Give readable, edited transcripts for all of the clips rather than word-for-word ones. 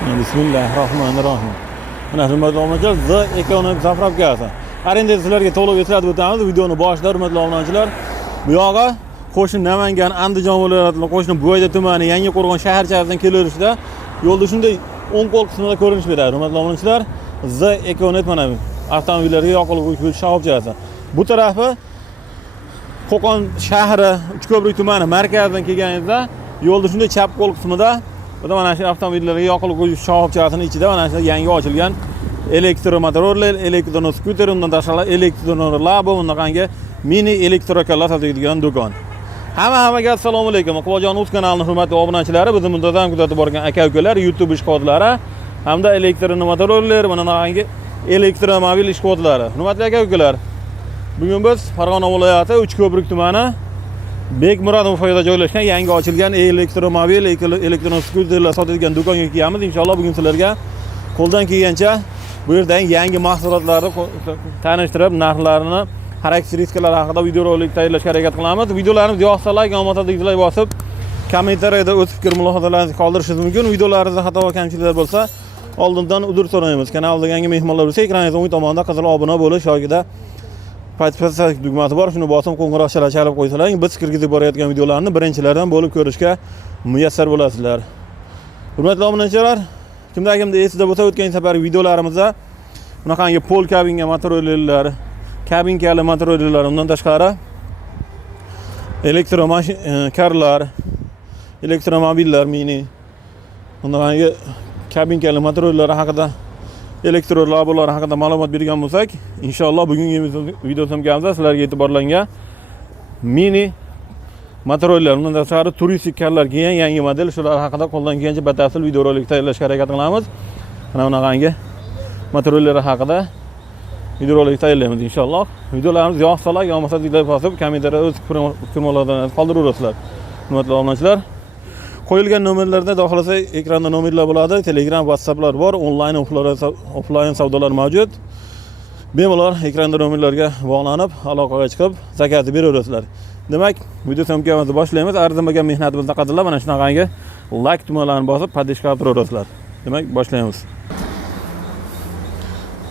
Bismillahirrahmanirrahim. Mana hurmatli obunachilar, Z ekonomik zapravkasi. Endi sizlarga to'liq eslatib o'tamiz videoni boshida, hurmatli obunachilar. Bu yoqqa qo'shni Namangan, Andijon viloyatining qo'shni Bo'yda tumani, Yangiqo'rg'on shaharchasidan kelaverishda yo'lda shunday o'ng qo'l qismida ko'rinish beradi. Hurmatli obunachilar, Z ekonomik mana avtomobillarga yoqilg'i quyish shoxobchasi. Bu tarafi Qo'qon shahri, Uchko'prik tumani markazidan kelganingizda yo'lda shunday chap qo'l qismida bu mana shu avtomobillarga yoqilg'i quyish shoxobchasining ichida mana shu yangi ochilgan elektromotorlar, elektroskuter, undan tashqari elektrolabo, bunaqangi mini elektrokarlar sotadigan do'kon. Hammaga assalomu alaykum. Iqboljon Uz kanalining hurmatli obunachilari, bizni muntazam kuzatib borgan aka-ukalar, YouTube ishqodlari hamda elektromotorlar, mana bunaqangi elektromobil ishqodlari. Hurmatli aka-ukalar, bugun biz Farg'ona viloyati Uchko'prik tumani Bekmurodov foyda joylashgan yangi ochilgan elektromobil, elektroskuterlar sotadigan do'konga kelamiz. Inshaalloh bugun sizlarga qo'ldan kelgancha bu yerdan yangi mahsulotlarni tanishtirib, narxlarini, xarakteristikalari haqida videorolik tayyorlashga harakat qilamiz. Videolarimiz yoqsa like, olmasa dislike bosib, kommentariyada o'z fikr mulohazalaringizni qoldirishingiz mumkin. Videolarimizda xato va kamchiliklar bo'lsa, oldindan uzr so'raymiz. Kanalda yangi mehmonlar bo'lsa, ekraningizning o'ng tomonida qizil obuna bo'lish yoki pastda tugmasi bor, shuni bosib qo'ng'iroqchalar chalib qo'ysalaring, biz kirgizib borayotgan videolarni birinchilardan bo'lib ko'rishga muyassar bo'lasizlar. Hurmatli obunachilar, kimda esida bo'lsa, o'tgan safar videolarimizda bunaqangi pol kabinga motorollar, kabinkali motorollar, undan tashqari karlar, elektromobillar mini, bunaqangi kabinkali motorollar haqida, elektrolabolar haqida ma'lumot bergan bo'lsak, inshaalloh bugungi videosimizda sizlarga e'tiborlangan mini motorollar, undan tashqari turistik karlar kelgan yangi model, shular haqida qo'ldan kelgancha batafsil videorolik tayyorlashga harakat qilamiz. Mana bunaqangi motorollar haqida videorolik tayyorlaymiz inshaalloh. Videolarimiz yoqsa like, yoqmasa dislike bosib, kommentariyada o'z fikr-mulohazalaringizni qoldirasizlar. Hurmatli obunachilar, qo'yilgan nomerlarda xohlasa ekranda nomerlar bo'ladi, Telegram, WhatsApplar bor, onlayn, offlayn savdolar mavjud. Bemalol ekranda nomerlarga bog'lanib, aloqaga chiqib, zakatni beraverasizlar. Demak, video syomkamizni boshlaymiz. Arzimagan mehnatimizni qadrlab, mana shunaqangi like tugmalarini bosib, podishka qilib turaverasizlar. Demak, boshlaymiz.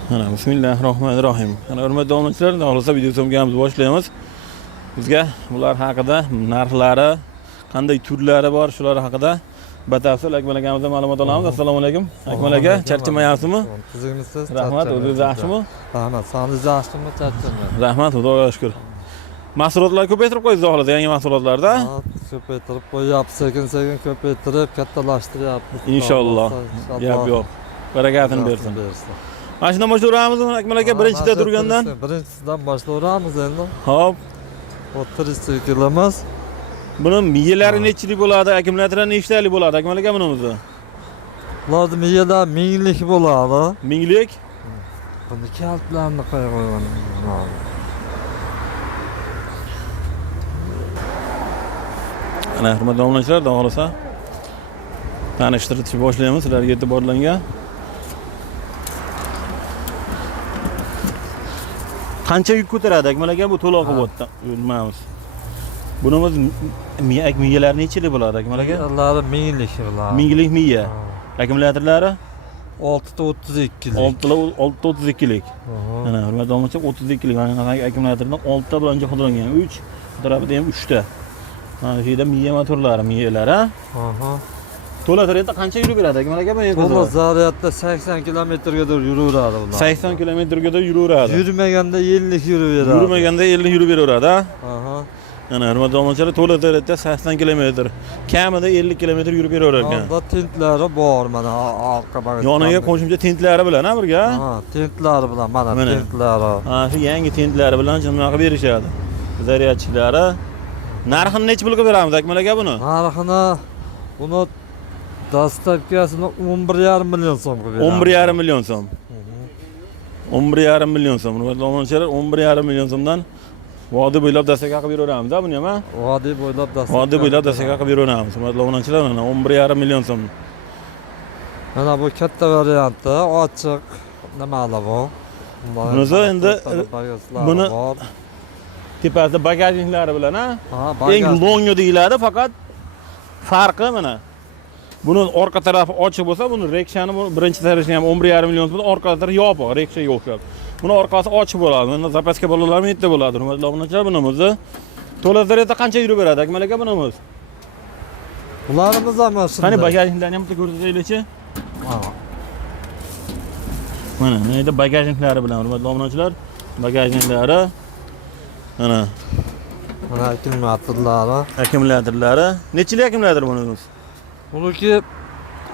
Mana bismillahirrohmanirrohim. Mana hurmatli obunachilar, xohlasa video syomkamizni boshlaymiz. Bizga bular haqida narxlari, qanday turlari bor, shular haqida batafsil Akmal akamizdan ma'lumot olamiz. Assalomu alaykum. Akmal aka, charchamayapsizmi? Tuzingmisiz? Rahmat, o'zingiz yaxshimi? Rahmat, siz yaxshimi? Charchamayapman. Rahmat, Xudoga shukr. Mahsulotlar ko'paytirib qo'yasiz xohlasa, yangi mahsulotlarda? Ko'paytirib qo'yapmiz, sekin-sekin ko'paytirib, kattalashtiryapmiz. Inshaalloh. Gap yo'q. Barakatini bersin. Mana shundan boshlayveramizmi, Akmal aka, birinchida turgandan? Birinchisidan boshlayveramiz endi. Xo'p. 30 kilimiz. Buni miyalari nechilik bo'ladi, akkumulyatorlar nechtalik bo'ladi, Akmal aka bunimizni? Ularni miyalar minglik bo'ladi. Minglik? Buni kaltlarni qo'yib qo'ygan. Ana hurmatli obunachilar, xohlasa tanishtirishni boshlaymiz, sizlarga e'tiborlangan. Qancha yuk ko'taradi, Akmal aka, bu to'liq qilib bilmaymiz. Bunimiz miyalar nechilik bo'ladi, Akmal aka? Ularni minglik bo'ladi. Minglik miya. Akkumulyatorlari 6 ta 32lik. 6 ta 32lik. Mana hurmatli obunachilar, 32lik. Mana akkumulyatordan 6 ta bilan jihozlangan. 3, bu tarafida ham 3 ta. Mana shu yerda miya motorlari, miyalar, ha? To'la zaryadda qancha yurib beradi, Akmal aka? To'la zaryadda 80 kilometrgacha yuraveradi ular. 80 kilometrgacha yuraveradi. Yurmaganda 50 yuraveradi. Yurmaganda 50 yurib beraveradi, ha? Aha. Ana hurmatli obunachilar, to'la zaryadda 80 kilometr, kamida 50 kilometr yurib beraverar ekan. Bunda tintlari bor, mana orqa bagaj. Yoniga qo'shimcha tintlari bilan, ha, birga? Ha, tintlari bilan, mana tintlari. Ha, shu yangi tintlari bilan nima qilib berishadi? Zaryadchilari. Narxini necha pulga beramiz, Akmal aka buni? Narxini buni dastavkasini 11,5 million so'mga beramiz. 11,5 million so'm. 11,5 million so'm. Hurmatli obunachilar, 11,5 million so'mdan vodiy bo'ylab dastak qilib beraveramiz, ha, buni ham, ha? Vodiy bo'ylab dastak. Vodiy bo'ylab dastak qilib beraveramiz. Hurmatli obunachilar, mana 11,5 million so'm. Mana bu katta varianti, ochiq nimalar bor. Bunisi endi buni tepasida bagajniklari bilan, ha? Eng long deyiladi, faqat farqi mana Buni orqa tarafi ochiq bo'lsa, buni rekshani birinchi tarafini ham 11,5 million bo'lsa, orqa tarafi yopiq, reksha yo'q. Buni orqasi ochiq bo'ladi. Mana zapaska bolalarmi yerda bo'ladi. Hurmatli obunachilar, bunimizni to'la zaryadda qancha yurib beradi akmal aka bunimiz? Ularimiz ham shunday. Qani bagajniklarni ham bitta ko'rsataylik-chi. Mana neydi bagajniklari bilan hurmatli obunachilar. Bagajniklari. Mana akkumulyatorlari. Akkumulyatorlari. Nechili akkumulyator bunimiz? Buniki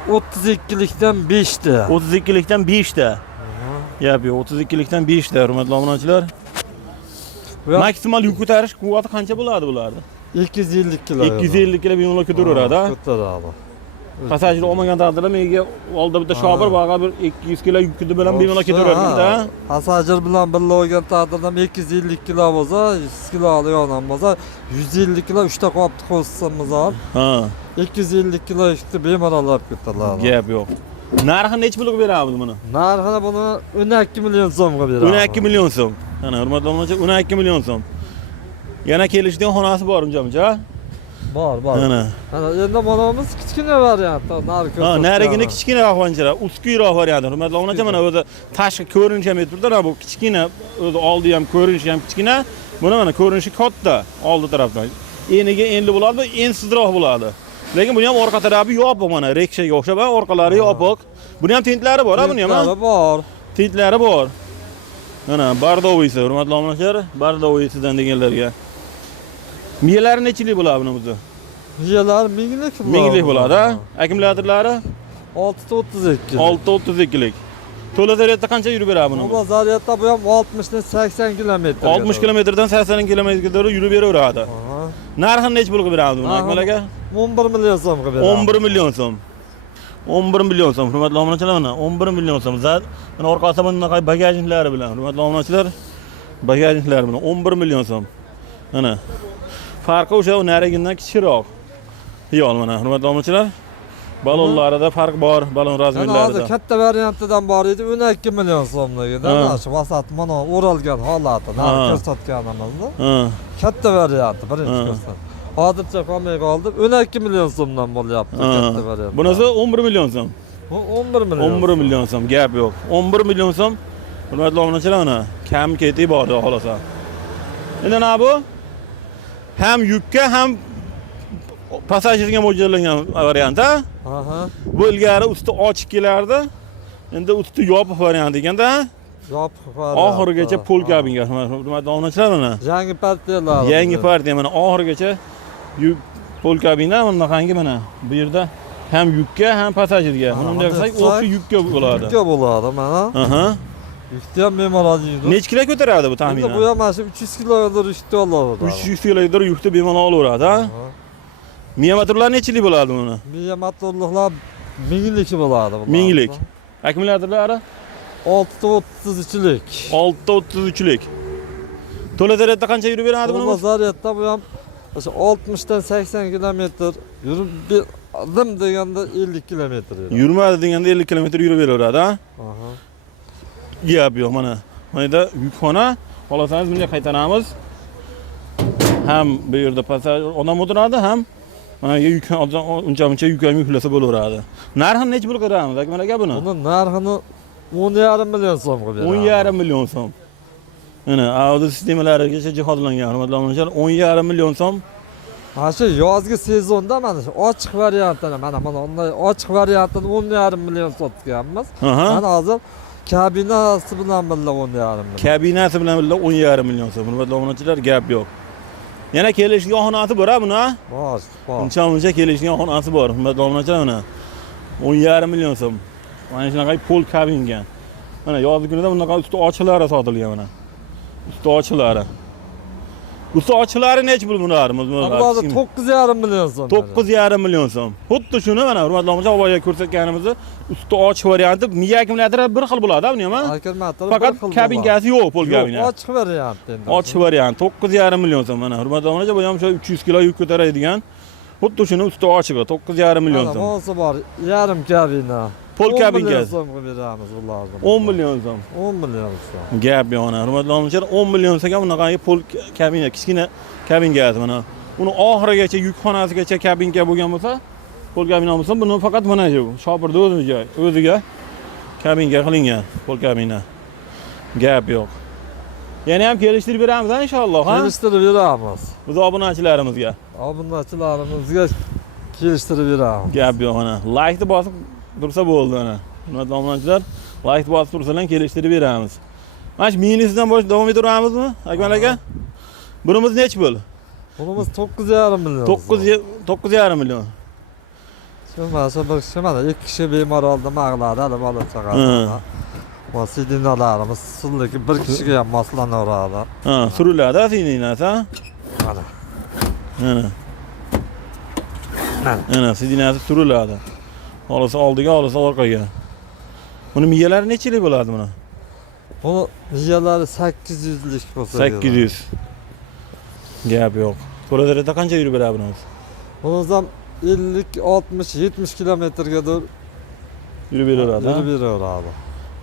32likdan 5 ta. 32likdan 5 ta. Yo'q, 32likdan 5 ta hurmatli obunachilar. Maksimal yuk ko'tarish quvvati qancha bo'ladi bularda? 250 kg. 250 kg bemalol ko'taraveradi. Ko'taradi. Pasajir olmagan taqdirda menga oldi bitta shobir bag'a bir 200 kg yukni bilan bemalol ketaveradi-da. Pasajir bilan birga olgan taqdirda 250 kg bo'lsa, 100 kg olgan bo'lsa, 150 kg 3 ta qopni qo'shsamiz ham. Ha. 250 kg yukni bemalol olib ketiladi. Gap yo'q. Narxi nech pulga beramiz buni? Narxini buni 12 million so'mga beramiz. 12 million so'm. Ana hurmatli obunachilar, 12 million so'm. Yana kelishdigan xonasi bor uncha-muncha. Bor. Ana. Endi bunimiz kichkina variant, narxi. Ha, narigini kichkina variantlar, uskiroq variant. Hurmatli obunachilar, mana o'zi tashqi ko'rinishi ham turibdi, bu kichkina, o'zi oldi ham ko'rinishi ham kichkina. Buni mana ko'rinishi katta oldi tarafdan. Eniga enli bo'ladi, ensizroq bo'ladi. Lekin buni ham orqa tarafi yopiq mana, rekshaga o'xshab, orqalari yopiq. Buni ham tintlari bor, buni ham. Tintlari bor. Tintlari bor. Mana bardoviysi, hurmatli obunachilar, bardoviysidan deganlarga. Miyalari nechilik bo'ladi bunimizda? Miyalar minglik bo'ladi. Minglik bo'ladi, ha? Akkumulyatorlari 632. 632lik. To'la zaryadda qancha yurib beradi buni? Bu zaryadda bu ham 60 dan 80 kilometr. 60 kilometrdan 80 kilometrga yurib beraveradi. Narxini nech pulga beramiz buni akmal aka? 11 million so'mga beramiz. 11 million so'm. 11 million so'm. Hurmatli obunachilar, mana 11 million so'm. Mana orqasida bunaqa bagajniklari bilan, hurmatli obunachilar, bagajniklari bilan 11 million so'm. Mana farqi o'sha narigidan kichikroq. Yo'q, mana hurmatli obunachilar, balonlarida farq bor, balon razmerlarida. Hozir katta variantidan bor edi, 12 million so'mligida. Shu vasat mana o'ralgan holati, narx ko'rsatganimizda. Katta varianti, birinchi ko'rsat. Hozircha qolmay qoldi, 12 million so'mdan bo'lyapti katta variant. Bunisi 11 million so'm. Bu 11 million. 11 million so'm, gap yo'q. 11 million so'm. Hurmatli obunachilar, mana kam keti bor, xohlasa. Endi nima bu? Ham yukka, ham pasajirga mo'ljallangan variant, ha? Bu ilgari usti ochiq kelardi. Endi usti yopiq variant ekanda. Yopiq variant. Oxirigacha pol kabinga, hurmatli obunachilar, mana. Yangi partiyalar. Yangi partiya, mana oxirigacha yuk pol kabina, bunaqangi mana. Bu yerda ham yukka, ham pasajirga. Bunday qilsak, o'zi yukka bo'ladi. Yukka bo'ladi, mana. Yukni ham bemalol yuradi. Necha kilo ko'taradi bu taxminan? Bu ham mana 300 kilometr yukni oladi. 300 kilometr yukni bemalol olaveradi, ha? Miya motorlar nechilik bo'ladi buni? Miya motorliklar minglik bo'ladi. Minglik. Akkumulyatorlari 633lik. 633lik. To'la zaryadda qancha yurib beradi buni? To'la zaryadda bu ham 60 dan 80 kilometr yurib dim deganda 50 kilometr yuradi. Yurmadi deganda 50 kilometr yurib beraveradi, ha? Gap yo'q, mana. Mana yukxona, xolasangiz bunga qaytaramiz. Ham bu yerda pasajir odam o'tiradi, ham mana yuk uncha-muncha yuk ham yuklasa bo'laveradi. Narxini nech pul qilamiz akmal aka buni? Buni narxini 10,5 million so'mga beramiz. 10,5 million so'm. Mana audio sistemalarigacha jihozlangan, hurmatli obunachilar, 10,5 million so'm. Mana shu yozgi sezonda mana shu ochiq variantini, mana unday ochiq variantini 10,5 million sotganmiz. Mana hozir kabinasi bilan birga 10,5 million. Kabinasi bilan birga 10,5 million so'm. Hurmatli obunachilar, gap yo'q. Yana kelishgan xonasi bor, buni? Bor. Uncha-muncha kelishgan xonasi bor. Hurmatli obunachilar, mana 10,5 million so'm. Mana shunaqa pol kabingan. Mana yozgi kunida bunaqa usti ochiqlari sotilgan mana. Usti ochiqlari. Usti ochiqlari nech pul bunlarimiz? Hozir 9,5 million so'm. 9,5 million so'm. Xuddi shuni mana hurmatli obunachilar, boya ko'rsatganimizni usti ochiq varianti, miya akkumulyatori bir xil bo'ladi, buni ham, ha? Akkumulyator faqat kabingasi yo'q, pol kabina. Ochiq variant endi. Ochiq variant 9,5 million so'm mana. Hurmatli obunachilar, bu ham o'sha 300 kg yuk ko'taradigan. Xuddi shuni usti ochiqi 9,5 million so'm. Mana bor, yarim kabina. Pol kabinga 10 million so'mga beramiz ularni. 10 million so'm. 10 million so'm. Gap yo'q mana. Hurmatli obunachilar, 10 million so'mga bunaqangi pol kabina, kichkina kabinga mana. Uni oxirigacha yukxonasigacha kabinga bo'lgan bo'lsa, pol kabina bo'lsa, buni faqat mana shu shopirda o'ziga kabinga qilingan pol kabina. Gap yo'q. Yana ham kelishtirib beramiz inshaalloh, ha? Kelishtirib beramiz. Biz obunachilarimizga. Obunachilarimizga kelishtirib beramiz. Gap yo'q ana. Like-ni bosib tursa bo'ldi ana. Hurmatli obunachilar, like bosib tursalar kelishtirib beramiz. Mana shu minisidan bosh davom ettiramizmi? Akmal aka? Bunimiz nech bo'l? Bunimiz 9,5 million. 9,5 million. Shunmasa bir kishi mana 2 kishi bemorolda mag'ladi, hali bola chaqasi. Va sidinalarimiz silligi bir kishiga ham moslanaveradi. Ha, suriladi sidinasi, ha? Mana. Mana. Mana sidinasi suriladi. Olsa oldiga, olsa orqaga. Buni miyalari nechalik bo'ladi buni? Buni miyalari 800 lik bo'lsa. 800. Gap yo'q. To'ladarada qancha yurib beradi bunimiz? Bunimiz ham 50, 60, 70 kilometrga yurib beraveradi. Yurib beraveradi.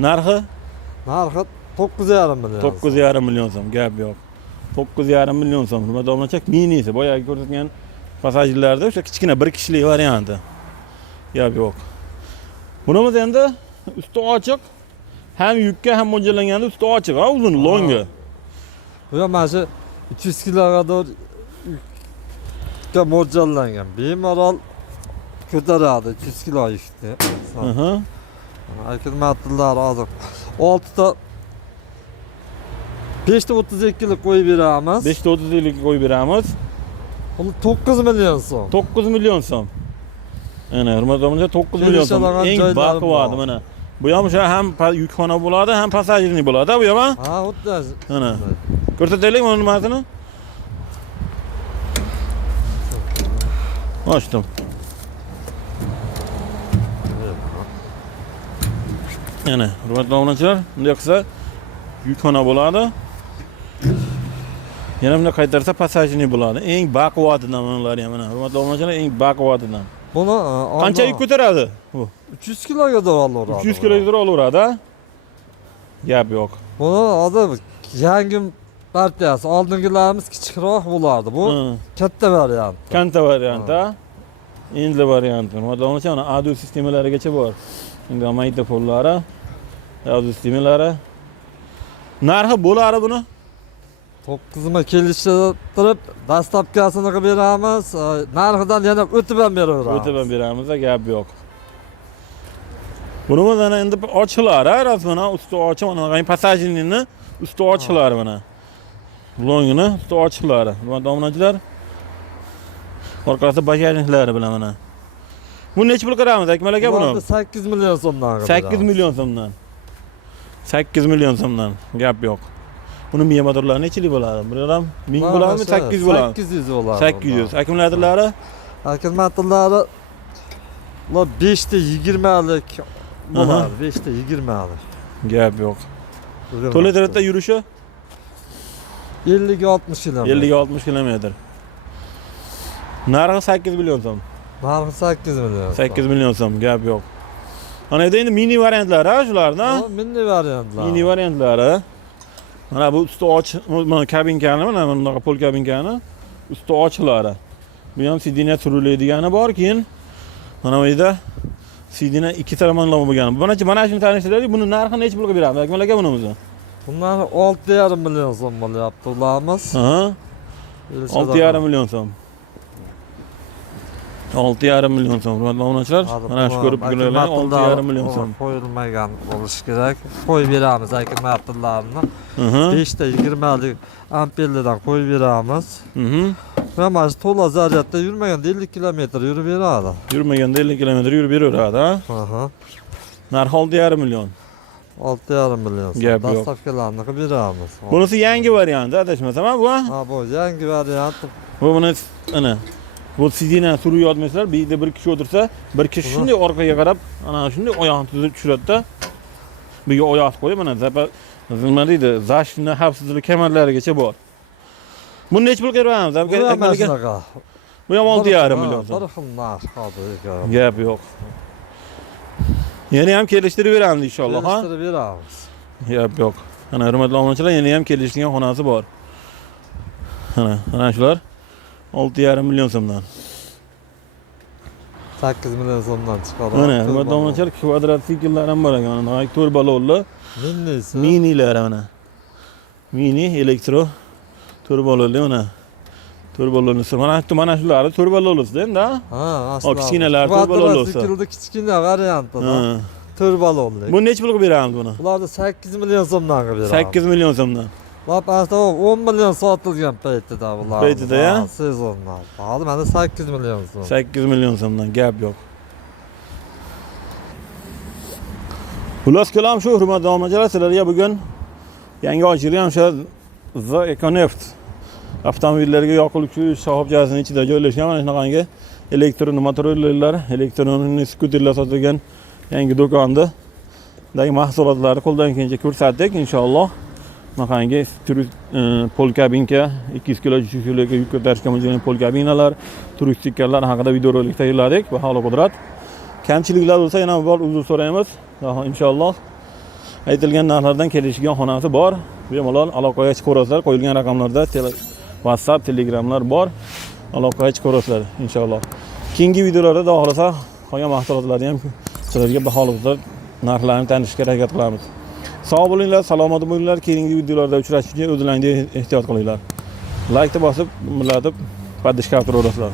Narxi? Narxi 9,5 million. 9,5 million so'm, gap yo'q. 9,5 million so'm. Hurmatli obunachilar, minisi, boyagi ko'rsatgan passajirlarda o'sha kichkina bir kishilik varianti. Gap yo'q. Bunimiz endi usti ochiq, ham yukka ham mo'ljallanganda usti ochiq, ha, uzun, longi. Bu ham mana shu 200 kiloga mo'ljallangan. Bemalol ko'taradi 200 kilo yukni. Akkumulyatorlar hozir 6 ta 5 ta 32 lik qo'yib beramiz. 5 ta 32 lik qo'yib beramiz. Buni 9 million so'm. 9 million so'm. Ana, hurmatli obunachilar, 9 million so'm. Eng baquvvat mana. Bu ham o'sha ham yukxona bo'ladi, ham passajirlik bo'ladi, bu ham. Ha, xuddi. Ana. Ko'rsataylik mana nimasini. Ochdim. Ana, hurmatli obunachilar, bunday qilsa yukxona bo'ladi. Yana bunday qaytarsa passajirlik bo'ladi. Eng baquvvatidan bular ham mana. Hurmatli obunachilar, eng baquvvatidan. Buni qancha yuk ko'taradi bu? 300 kiloga olaveradi. 300 kiloga olaveradi, ha? Gap yo'q. Buni hozir yangi partiyasi, oldingilarimiz kichikroq bo'lardi. Bu katta variant. Katta variant, ha? Endi variant. Hurmatli obunachilar, mana audio sistemalarigacha bor. Endi magnitofonlari, audio sistemalari. Narxi bo'ladi buni? 9 ma kelishtirib, dastlabkasini qilib beramiz. Narxidan yana o'tib ham beraveramiz. O'tib ham beramiz, gap yo'q. Bunimiz ana endi ochilar, ha, rasmana usti ochiq, mana passajirlikni usti ochiqlar mana. Longini usti ochiqlar. Hurmatli obunachilar, orqasi bagajniklari bilan mana. Buni nech pul qilamiz, Akmal aka buni? 8 million so'mdan. 8 million so'mdan. 8 million so'mdan, gap yo'q. Buni miya motorlari nechalik bo'ladi? Bular ham 1000 bo'ladimi, 800 bo'ladimi? 800 bo'ladi. 800. Akkumulyatorlari? Akkumulyatorlari 5 ta 20 lik bo'ladi, 5 ta 20 lik. Gap yo'q. To'ladarada yurishi 50-60 km. 50-60 km. Narxi 8 million so'm. Narxi 8 million. 8 million so'm, gap yo'q. Mana endi mini variantlar, ha, shularni? Mini variantlar. Mini variantlari. Mana bu usti ochiq, mana kabinkani, mana bunaqa pol kabinkani usti ochiqlari. Bu ham sidina suriladigan bor, keyin mana bu yerda sidina ikki tomonlama bo'lgan. Mana shuni tanishtiraylik. Buni narxi nech pulga beramiz? Akmal aka bunimizni? Bunlar 6,5 million so'm bo'lyapti ularimiz. Ha? 6,5 million so'm. 6,5 million so'm. Hurmatli obunachilar, mana shu ko'rib turganlar 6,5 million so'm. Qo'yilmagan bo'lishi kerak. Qo'yib beramiz akkumulyatorlarni. 5 ta 20 lik amperlardan qo'yib beramiz. Va mana shu to'la zaryadda yurmaganda 50 km yurib beradi. Yurmaganda 50 km yurib beraveradi, ha? Narxi 6,5 million. 6,5 million. Dastavkalarni qilib beramiz. Bunisi yangi varianti, adashmasam, bu? Ha, bu yangi variant. Bu buni ana bu sidina surib yotmaysizlar, bu yerda bir kishi o'tirsa, bir kishi shunday orqaga qarab, ana shunday oyoqni tuzib tushiradi-da. Bu yerga oyoq qo'yib, mana nima deydi, zashna xavfsizlik kamarlarigacha bor. Buni nech pul beramiz? Bu ham 6,5 million so'm. Bir xil narx hozir. Gap yo'q. Yana ham kelishtirib beramiz inshaalloh, ha? Kelishtirib beramiz. Gap yo'q. Ana hurmatli obunachilar, yana ham kelishtirgan xonasi bor. Ana shular 6,5 million so'mdan. 8 million so'mdan chiqadi. Mana hurmatli obunachilar kvadrotsikllar ham bor ekan. Mana 4 balonli Minnisi. minilar mana. Mini elektro 4 balonli mana. 4 balonli. Mana shular 4 balonlisi endi. Ha, O kichkinalar 4 balonlisi. Quadrotsikilda kichkina varianti. Ha. 4 balonli. Bu necha pulga beramiz buni? Bularni 8 million so'mdan qilib beramiz. 8 million so'mdan. Lap asta 10 million sotilgan paytida bular. Paytida, ya? Sezonda. Hozir mana 8 million so'm. 8 million so'mdan gap yo'q. Xullas kalam shu hurmatli obunachilar, sizlarga bugun yangi ochilgan o'sha The Econeft avtomobillarga yoqiluvchi shoxobchasining ichida joylashgan mana shunaqangi elektromotorlar, elektronik skuterlar sotilgan yangi do'konda dagi mahsulotlarni qo'ldan kelgancha ko'rsatdik inshaalloh. Bunaqangi polkabinka 200 kg yuk ko'tarishga mo'ljallangan polkabinalar, turistikkalar haqida videorolik tayyorladik. Baholi qudrat. Kamchiliklar bo'lsa yana bir bor uzr so'raymiz. Inshaalloh aytilgan narxlardan kelishgan xonasi bor. Bemalol aloqaga chiqaverasizlar. Qo'yilgan raqamlarda WhatsApp, Telegramlar bor. Aloqaga chiqaverasizlar inshaalloh. Keyingi videolarda xudo xolasa qolgan mahsulotlarni ham sizlarga baholi qudrat narxlarini tanishga harakat qilamiz. Sog' bo'linglar, salomat bo'linglar. Keyingi videolarda uchrashishga o'zlaringiz ehtiyot qilinglar. Like bosib, millatib, podishka qilib turaverasizlar.